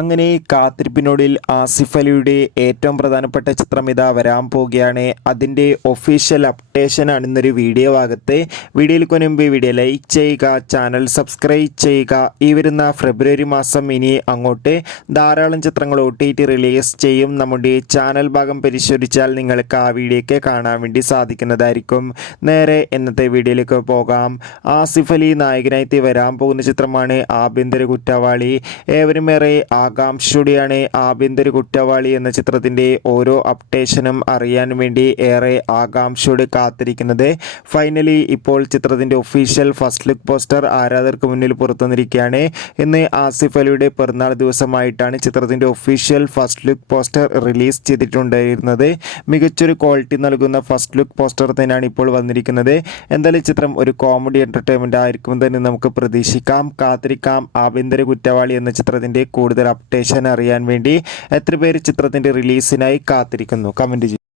അങ്ങനെ കാത്തിരിപ്പിനൊടുവിൽ ആസിഫ് അലിയുടെ ഏറ്റവും പ്രധാനപ്പെട്ട ചിത്രം ഇതാ വരാൻ പോവുകയാണ്. അതിൻ്റെ ഒഫീഷ്യൽ അപ്ഡേഷനാണ് ഇന്നൊരു വീഡിയോ ഭാഗത്ത്. വീഡിയോയിൽ മുൻപ് വീഡിയോ ലൈക്ക് ചെയ്യുക, ചാനൽ സബ്സ്ക്രൈബ് ചെയ്യുക. ഈ വരുന്ന ഫെബ്രുവരി മാസം ഇനി അങ്ങോട്ട് ധാരാളം ചിത്രങ്ങൾ OTT റിലീസ് ചെയ്യും. നമ്മുടെ ചാനൽ ഭാഗം പരിശോധിച്ചാൽ നിങ്ങൾക്ക് ആ വീഡിയോയ്ക്ക് കാണാൻ വേണ്ടി സാധിക്കുന്നതായിരിക്കും. നേരെ ഇന്നത്തെ വീഡിയോയിലേക്ക് പോകാം. ആസിഫ് അലി നായകനായി വരാൻ പോകുന്ന ചിത്രമാണ് ആഭ്യന്തര കുറ്റവാളി. ഏവരും ഏറെ ആകാംക്ഷയോടെയാണ് ആഭ്യന്തര കുറ്റവാളി എന്ന ചിത്രത്തിൻ്റെ ഓരോ അപ്ഡേഷനും അറിയാൻ വേണ്ടി ഏറെ ആകാംക്ഷയോടെ കാത്തിരിക്കുന്നത്. ഫൈനലി ഇപ്പോൾ ചിത്രത്തിൻ്റെ ഒഫീഷ്യൽ ഫസ്റ്റ് ലുക്ക് പോസ്റ്റർ ആരാധകർക്ക് മുന്നിൽ പുറത്തുവന്നിരിക്കുകയാണ്. ഇന്ന് ആസിഫ് അലിയുടെ പിറന്നാൾ ദിവസമായിട്ടാണ് ചിത്രത്തിൻ്റെ official first look poster release ചെയ്തിട്ടുണ്ടായിരുന്നത്. മികച്ചൊരു ക്വാളിറ്റി നൽകുന്ന ഫസ്റ്റ് ലുക്ക് പോസ്റ്റർ തന്നെയാണ് ഇപ്പോൾ വന്നിരിക്കുന്നത്. എന്തായാലും ചിത്രം ഒരു കോമഡി എൻ്റർടൈൻമെൻ്റ് ആയിരിക്കും തന്നെ നമുക്ക് പ്രതീക്ഷിക്കാം. കാത്തിരിക്കാം. ആഭ്യന്തര കുറ്റവാളി എന്ന ചിത്രത്തിൻ്റെ കൂടുതൽ അപ്ഡേഷൻ അറിയാൻ വേണ്ടി എത്ര പേര് ചിത്രത്തിൻ്റെ റിലീസിനായി കാത്തിരിക്കുന്നു? കമൻറ്റ് ചെയ്യും.